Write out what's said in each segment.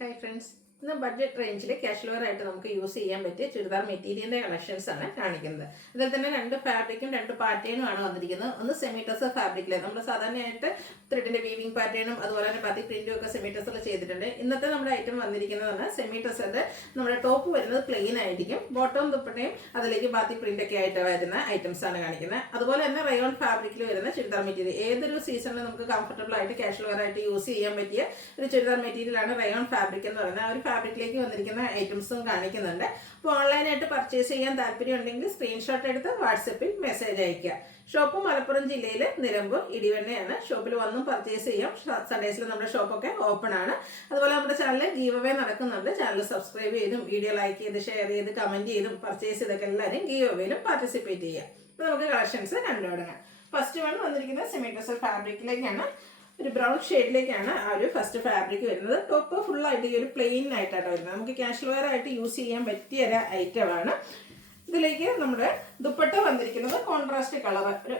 Hi friends, ഇന്ന് budget റേഞ്ചിൽ casual wear ആയിട്ട് നമുക്ക് യൂസ് ചെയ്യാൻ പറ്റിയ ചുരിദാർ മെറ്റീരിയലിന്റെ കളക്ഷൻസ് ആണ് കാണിക്കുന്നത്. ഇതിൽ തന്നെ രണ്ട് ഫാബ്രിക്കും രണ്ട് പാറ്റേണും ആണ് വന്നിരിക്കുന്നത്. ഒന്ന് സെമി ടസർ ഫാബ്രിക്കിൽ നമ്മൾ സാധാരണയായിട്ട് ത്രെഡിന്റെ വീവിംഗ് പാറ്റേണും അതുപോലെ തന്നെ ബാത്തി പ്രിന്റും ഒക്കെ സെമി ടസറിൽ ചെയ്തിട്ടുണ്ട്. ഇന്നത്തെ നമ്മുടെ ഐറ്റം വന്നിരിക്കുന്നതാണ് സെമി ടസറിന്റെ. നമ്മുടെ ടോപ്പ് വരുന്നത് പ്ലെയിൻ ആയിരിക്കും, ബോട്ടവും ദുപ്പട്ടയും അതിലേക്ക് ബാത്തി പ്രിന്റ് ഒക്കെ ആയിട്ട് വരുന്ന ഐറ്റംസ് ആണ് കാണിക്കുന്നത്. അതുപോലെ തന്നെ റയോൺ ഫാബ്രിക്കിൽ വരുന്ന ചുരിദാർ മെറ്റീരിയൽ ഏതൊരു സീസണിൽ നമുക്ക് കംഫർട്ടബിൾ ആയിട്ട് കാഷ്വൽ വെയർ ആയിട്ട് യൂസ് ചെയ്യാൻ പറ്റിയ ഒരു ചുരിദാർ മെറ്റീരിയൽ ആണ് റയോൺ ഫാബ്രിക് എന്ന് പറയുന്നത്. ആ ഒരു ഫാബ്രിക്കിലേക്ക് വന്നിരിക്കുന്ന ഐറ്റംസും കാണിക്കുന്നുണ്ട്. അപ്പോൾ ഓൺലൈനായിട്ട് പർച്ചേസ് ചെയ്യാൻ താല്പര്യം ഉണ്ടെങ്കിൽ സ്ക്രീൻഷോട്ട് എടുത്ത് വാട്സപ്പിൽ മെസ്സേജ് അയക്കുക. ഷോപ്പ് മലപ്പുറം ജില്ലയിൽ നിലമ്പൂർ ഇടിവണ്ണയാണ്. ഷോപ്പിൽ വന്നും പർച്ചേസ് ചെയ്യാം. സൺഡേസിൽ നമ്മുടെ ഷോപ്പൊക്കെ ഓപ്പൺ ആണ്. അതുപോലെ നമ്മുടെ ചാനലിൽ ഗീവ് അവേ നടക്കുന്നുണ്ട്. ചാനൽ സബ്സ്ക്രൈബ് ചെയ്തും വീഡിയോ ലൈക്ക് ചെയ്ത് ഷെയർ ചെയ്ത് കമന്റ് ചെയ്തും പർച്ചേസ് ചെയ്തൊക്കെ എല്ലാവരും ഗീവ് അവേയിലും പാർട്ടിസിപ്പേറ്റ് ചെയ്യാം. അപ്പോൾ നമുക്ക് കളക്ഷൻസ് കണ്ടു തുടങ്ങാം. ഫസ്റ്റ് വൺ വന്നിരിക്കുന്നത് സെമി ടസർ ഫാബ്രിക്കിലേക്കാണ്. ഒരു ബ്രൗൺ ഷെയ്ഡിലേക്കാണ് ആ ഒരു ഫസ്റ്റ് ഫാബ്രിക് വരുന്നത്. ടോപ്പ് ഫുള്ളായിട്ട് ഈ ഒരു പ്ലെയിൻ ആയിട്ടാണ് വരുന്നത്. നമുക്ക് കാഷ്വൽ വെയർ ആയിട്ട് യൂസ് ചെയ്യാൻ പറ്റിയ ഒരു ഐറ്റമാണ്. ഇതിലേക്ക് നമ്മുടെ ദുപ്പട്ട വന്നിരിക്കുന്നത് കോൺട്രാസ്റ്റ് കളർ, ഒരു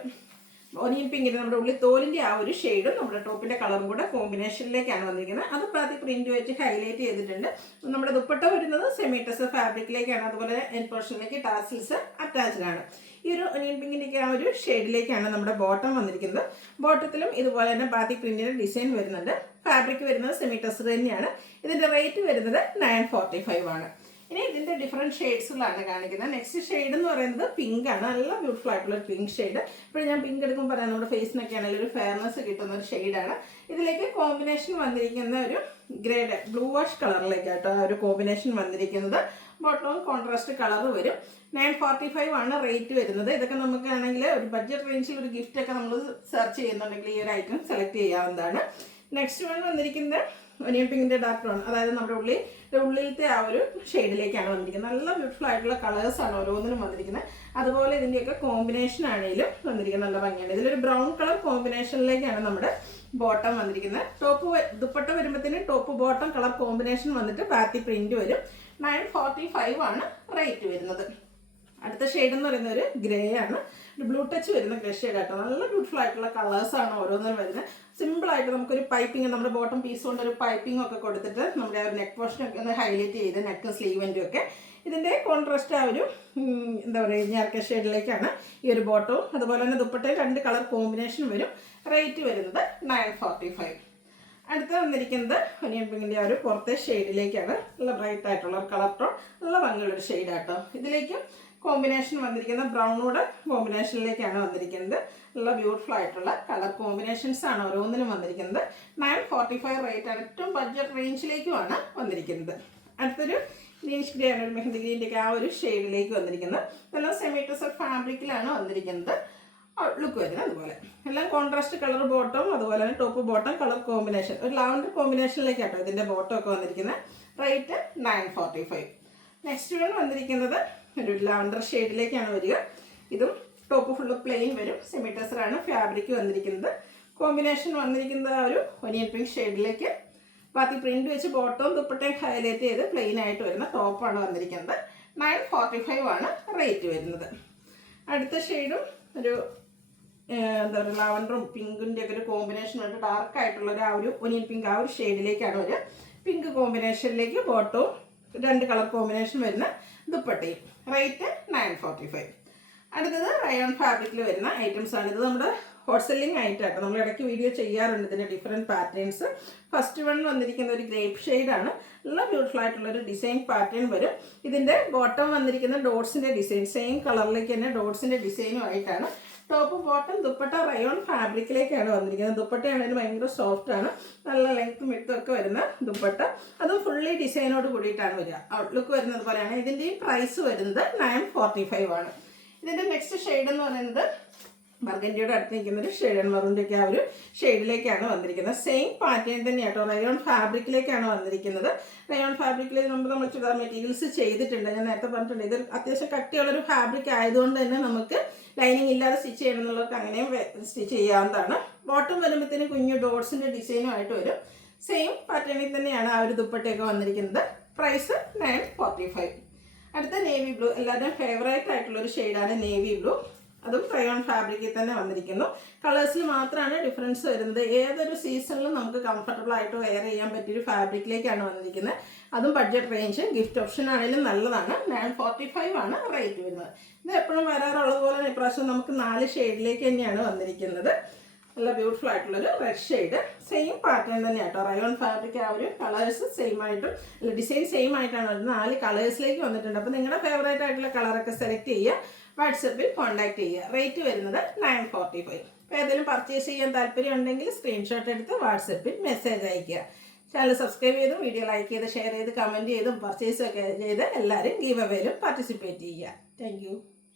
ഒനിയൻ പിങ്കിൻ്റെ നമ്മുടെ ഉള്ളിൽ തോലിൻ്റെ ആ ഒരു ഷെയ്ഡും നമ്മുടെ ടോപ്പിൻ്റെ കളറും കൂടെ കോമ്പിനേഷനിലേക്കാണ് വന്നിരിക്കുന്നത്. അത് പാതി പ്രിന്റ് വെച്ച് ഹൈലൈറ്റ് ചെയ്തിട്ടുണ്ട്. നമ്മുടെ ദുപ്പട്ട വരുന്നത് സെമി ടസർ ഫാബ്രിക്കിലേക്കാണ്. അതുപോലെ എൻ പോർഷനിലേക്ക് ടാസിൽസ് അറ്റാച്ച്ഡ് ആണ്. ഈ ഒരു ഒനിയൻ പിങ്കിൻ്റെ ആ ഒരു ഷെയ്ഡിലേക്കാണ് നമ്മുടെ ബോട്ടം വന്നിരിക്കുന്നത്. ബോട്ടത്തിലും ഇതുപോലെ തന്നെ ബാത്തി പ്രിന്റിന്റെ ഡിസൈൻ വരുന്നുണ്ട്. ഫാബ്രിക് വരുന്നത് സെമി ടസർ തന്നെയാണ്. ഇതിന്റെ റേറ്റ് വരുന്നത് 945 ആണ്. ഇനി ഇതിന്റെ ഡിഫറെന്റ് ഷെയ്ഡ്സുകളാണ് കാണിക്കുന്നത്. നെക്സ്റ്റ് ഷെയ്ഡ് എന്ന് പറയുന്നത് പിങ്ക് ആണ്. നല്ല ബ്യൂട്ടിഫുൾ ആയിട്ടുള്ള ഒരു പിങ്ക് ഷെയ്ഡ്. ഇപ്പോൾ ഞാൻ പിങ്ക് എടുക്കുമ്പോൾ പറയാം, നമ്മുടെ ഫേസിനൊക്കെ ആണെങ്കിൽ ഒരു ഫെയർനെസ് കിട്ടുന്ന ഒരു ഷെയ്ഡാണ്. ഇതിലേക്ക് കോമ്പിനേഷൻ വന്നിരിക്കുന്ന ഒരു ഗ്രേഡ് ബ്ലൂ വാഷ് കളറിലേക്കാട്ടോ ആ ഒരു കോമ്പിനേഷൻ വന്നിരിക്കുന്നത്. ബോട്ടവും കോൺട്രാസ്റ്റ് കളർ വരും. 945 ആണ് റേറ്റ് വരുന്നത്. ഇതൊക്കെ നമുക്കാണെങ്കിൽ ഒരു ബഡ്ജറ്റ് റേഞ്ചിൽ ഒരു ഗിഫ്റ്റ് ഒക്കെ നമ്മൾ സെർച്ച് ചെയ്യുന്നുണ്ടെങ്കിൽ ഈ ഒരു ഐറ്റം സെലക്ട് ചെയ്യാവുന്നതാണ്. നെക്സ്റ്റ് വൺ വന്നിരിക്കുന്നത് ഒനിയൻ പിങ്കിന്റെ ഡാർക്ക് ടോൺ, അതായത് നമ്മുടെ ഉള്ളിലത്തെ ആ ഒരു ഷെയ്ഡിലേക്കാണ് വന്നിരിക്കുന്നത്. നല്ല ബ്യൂട്ടിഫുൾ ആയിട്ടുള്ള കളേഴ്സാണ് ഓരോന്നിനും വന്നിരിക്കുന്നത്. അതുപോലെ ഇതിൻ്റെയൊക്കെ കോമ്പിനേഷൻ ആണെങ്കിലും വന്നിരിക്കുന്നത് നല്ല ഭംഗിയാണ്. ഇതിലൊരു ബ്രൗൺ കളർ കോമ്പിനേഷനിലേക്കാണ് നമ്മുടെ ബോട്ടം വന്നിരിക്കുന്നത്. ടോപ്പ് ദുപ്പട്ട വരുമ്പോഴത്തേന് ടോപ്പ് ബോട്ടം കളർ കോമ്പിനേഷൻ വന്നിട്ട് ബാത്തി പ്രിന്റ് വരും. 945 ആണ് റേറ്റ് വരുന്നത്. അടുത്ത ഷെയ്ഡ് എന്ന് പറയുന്നത് ഒരു ഗ്രേ ആണ്. ഒരു ബ്ലൂ ടച്ച് വരുന്ന ഗ്രേ ഷെയ്ഡ് ആട്ടോ. നല്ല ബ്യൂട്ടിഫുൾ ആയിട്ടുള്ള കളേഴ്സാണ് ഓരോന്നും വരുന്നത്. സിമ്പിളായിട്ട് നമുക്കൊരു പൈപ്പിംഗ്, നമ്മുടെ ബോട്ടം പീസ് കൊണ്ട് ഒരു പൈപ്പിംഗ് ഒക്കെ കൊടുത്തിട്ട് നമ്മുടെ ഒരു നെക്ക് പോർഷനൊക്കെ ഒന്ന് ഹൈലൈറ്റ് ചെയ്ത് നെക്കും സ്ലീവൻറ്റും ഒക്കെ ഇതിൻ്റെ കോൺട്രാസ്റ്റ് ആ ഒരു എന്താ പറയുക ഞാർക്ക ഷെയ്ഡിലേക്കാണ് ഈ ഒരു ബോട്ടവും. അതുപോലെ തന്നെ ദുപ്പട്ടയിൽ രണ്ട് കളർ കോമ്പിനേഷൻ വരും. റേറ്റ് വരുന്നത് 945. അടുത്ത വന്നിരിക്കുന്നത് ഒനിയൻ പിങ്കിൻ്റെ ആ ഒരു പുറത്തെ ഷെയ്ഡിലേക്കാണ്. നല്ല ബ്രൈറ്റ് ആയിട്ടുള്ള ഒരു കളർ ടോൺ, നല്ല ഭംഗിയുള്ളൊരു ഷെയ്ഡാട്ടോ. ഇതിലേക്കും കോമ്പിനേഷൻ വന്നിരിക്കുന്ന ബ്രൗണോട് കോമ്പിനേഷനിലേക്കാണ് വന്നിരിക്കുന്നത്. നല്ല ബ്യൂട്ടിഫുൾ ആയിട്ടുള്ള കളർ കോമ്പിനേഷൻസ് ആണ് ഓരോന്നിനും വന്നിരിക്കുന്നത്. 945 റേറ്റ് ആണ്. ഏറ്റവും ബഡ്ജറ്റ് റേഞ്ചിലേക്കുമാണ് വന്നിരിക്കുന്നത്. അടുത്തൊരു ഗ്രീനിഷ് ഗ്രേ ആണ്, ഒരു മെഹന്തി ഗ്രീൻ്റെ ആ ഒരു ഷെയ്ഡിലേക്ക് വന്നിരിക്കുന്നത്. ഇതെല്ലാം സെമി ടസർ ഫാബ്രിക്കിലാണ് വന്നിരിക്കുന്നത്. ലുക്ക് വരുന്നത് അതുപോലെ എല്ലാം കോൺട്രാസ്റ്റ് കളർ ബോട്ടം, അതുപോലെ തന്നെ ടോപ്പ് ബോട്ടം കളർ കോമ്പിനേഷൻ, ഒരു ലാവൻഡർ കോമ്പിനേഷനിലേക്കാട്ടോ ഇതിൻ്റെ ബോട്ടം ഒക്കെ വന്നിരിക്കുന്നത്. റേറ്റ് 945. നെക്സ്റ്റ് വൺ വന്നിരിക്കുന്നത് ഒരു ലാവൻഡർ ഷെയ്ഡിലേക്കാണ് വരിക. ഇതും ടോപ്പ് ഫുള്ള് പ്ലെയിൻ വരും. സെമി ടസറാണ് ഫാബ്രിക് വന്നിരിക്കുന്നത്. കോമ്പിനേഷൻ വന്നിരിക്കുന്നത് ആ ഒരു ഒനിയൻ പിങ്ക് ഷെയ്ഡിലേക്ക് ബാക്കി പ്രിന്റ് വെച്ച് ബോട്ടവും ദുപ്പട്ടയും ഹൈലൈറ്റ് ചെയ്ത് പ്ലെയിൻ ആയിട്ട് വരുന്ന ടോപ്പാണ് വന്നിരിക്കുന്നത്. 945 ആണ് റേറ്റ് വരുന്നത്. അടുത്ത ഷെയ്ഡും ഒരു എന്താ പറയുക ലാവൻഡറും പിങ്കിൻ്റെ ഒക്കെ ഒരു കോമ്പിനേഷൻ ആയിട്ട് ഡാർക്ക് ആയിട്ടുള്ള ആ ഒരു ഒനിയൻ പിങ്ക് ആ ഒരു ഷെയ്ഡിലേക്കാണ് ഒരു പിങ്ക് കോമ്പിനേഷനിലേക്ക് ബോട്ടവും രണ്ട് കളർ കോമ്പിനേഷൻ വരുന്ന ദുപ്പട്ടയും. റേറ്റ് 945. അടുത്തത് റയോൺ ഫാബ്രിക്കിൽ വരുന്ന ഐറ്റംസ് ആണ്. ഇത് നമ്മുടെ ഹോട്ട് സെല്ലിംഗ് ആയിട്ടാണ്. നമ്മൾ ഇടയ്ക്ക് വീഡിയോ ചെയ്യാറുണ്ട് ഇതിൻ്റെ ഡിഫറെൻറ്റ് പാറ്റേൺസ്. ഫസ്റ്റ് വൺ വന്നിരിക്കുന്ന ഒരു ഗ്രേപ്പ് ഷെയ്ഡാണ്. നല്ല ബ്യൂട്ടിഫുൾ ആയിട്ടുള്ള ഒരു ഡിസൈൻ പാറ്റേൺ വരും. ഇതിൻ്റെ ബോട്ടം വന്നിരിക്കുന്ന ഡോട്ട്സിൻ്റെ ഡിസൈൻ, സെയിം കളറിലേക്ക് തന്നെ ഡോട്ട്സിൻ്റെ ഡിസൈനും ആയിട്ടാണ്. ടോപ്പ് ബോട്ടം ദുപ്പട്ട റയോൺ ഫാബ്രിക്കിലേക്കാണ് വന്നിരിക്കുന്നത്. ദുപ്പട്ടയാണെങ്കിൽ ഭയങ്കര സോഫ്റ്റ് ആണ്. നല്ല ലെങ്ത്തും വിഡ്ത്തും ഒക്കെ വരുന്ന ദുപ്പട്ട, അതും ഫുള്ളി ഡിസൈനോട് കൂടിയിട്ടാണ് വരിക. ഔട്ട്ലുക്ക് വരുന്നത് പോലെയാണ്. ഇതിൻ്റെയും പ്രൈസ് വരുന്നത് 945 ആണ്. ഇതിൻ്റെ നെക്സ്റ്റ് ഷെയ്ഡ് എന്ന് പറയുന്നത് ബർഗൻഡിയുടെ അടുത്ത് നിൽക്കുന്ന ഒരു ഷെയ്ഡ് മെറൂണിൻ്റെ ഒക്കെ ആ ഒരു ഷെയ്ഡിലേക്കാണ് വന്നിരിക്കുന്നത്. സെയിം പാറ്റേൺ തന്നെയാട്ടോ. റയോൺ ഫാബ്രിക്കിലേക്കാണ് വന്നിരിക്കുന്നത്. റയോൺ ഫാബ്രിക്കിൽ നമ്മൾ ചുരിദാർ മെറ്റീരിയൽസ് ചെയ്തിട്ടുണ്ട്. ഞാൻ നേരത്തെ പറഞ്ഞിട്ടുണ്ട്. ഇത് അത്യാവശ്യം കട്ടിയുള്ളൊരു ഫാബ്രിക് ആയതുകൊണ്ട് തന്നെ നമുക്ക് ലൈനിങ് ഇല്ലാതെ സ്റ്റിച്ച് ചെയ്യണം എന്നുള്ളവർക്ക് അങ്ങനെയും സ്റ്റിച്ച് ചെയ്യാവുന്നതാണ്. ബോട്ടം വരുമ്പോഴത്തേന് കുഞ്ഞു ഡോട്ട്സിൻ്റെ ഡിസൈനും ആയിട്ട് വരും. സെയിം പാറ്റേണിൽ തന്നെയാണ് ആ ഒരു ദുപ്പട്ടയൊക്കെ വന്നിരിക്കുന്നത്. പ്രൈസ് 945. അടുത്ത നേവി ബ്ലൂ, എല്ലാവരുടെയും ഫേവറേറ്റ് ആയിട്ടുള്ളൊരു ഷെയ്ഡാണ് നേവി ബ്ലൂ. അതും റയോൺ ഫാബ്രിക്കിൽ തന്നെ വന്നിരിക്കുന്നു. കളേഴ്സിൽ മാത്രമാണ് ഡിഫറൻസ് വരുന്നത്. ഏതൊരു സീസണിലും നമുക്ക് കംഫർട്ടബിൾ ആയിട്ട് വെയർ ചെയ്യാൻ പറ്റിയൊരു ഫാബ്രിക്കിലേക്കാണ് വന്നിരിക്കുന്നത്. അതും ബഡ്ജറ്റ് റേഞ്ച്, ഗിഫ്റ്റ് ഓപ്ഷൻ ആണെങ്കിലും നല്ലതാണ്. 945 ആണ് റേറ്റ് വരുന്നത്. ഇത് എപ്പോഴും വരാറുള്ളത് പോലെ ഇപ്രാവശ്യം നമുക്ക് 4 ഷെയ്ഡിലേക്ക് തന്നെയാണ് വന്നിരിക്കുന്നത്. നല്ല ബ്യൂട്ടിഫുൾ ആയിട്ടുള്ളൊരു റെഡ് ഷെയ്ഡ്, സെയിം പാറ്റേൺ തന്നെ കേട്ടോ. റയോൺ ഫാബ്രിക് ആ ഒരു കളേഴ്സ് സെയിം ആയിട്ടും ഡിസൈൻ സെയിം ആയിട്ടാണ് വരുന്നത്. 4 കളേഴ്സിലേക്ക് വന്നിട്ടുണ്ട്. അപ്പോൾ നിങ്ങളുടെ ഫേവറേറ്റ് ആയിട്ടുള്ള കളറൊക്കെ സെലക്ട് ചെയ്യുക, വാട്സപ്പിൽ കോൺടാക്ട് ചെയ്യുക. റേറ്റ് വരുന്നത് 945. അപ്പോൾ ഏതെങ്കിലും പർച്ചേസ് ചെയ്യാൻ താല്പര്യം ഉണ്ടെങ്കിൽ സ്ക്രീൻഷോട്ട് എടുത്ത് വാട്സപ്പിൽ മെസ്സേജ് അയയ്ക്കുക. ചാനൽ സബ്സ്ക്രൈബ് ചെയ്തും വീഡിയോ ലൈക്ക് ചെയ്ത് ഷെയർ ചെയ്ത് കമൻറ്റ് ചെയ്തും പർച്ചേസ് ഒക്കെ ചെയ്ത് എല്ലാവരും ഗീവ് അവേയിലും പാർട്ടിസിപ്പേറ്റ് ചെയ്യുക. താങ്ക്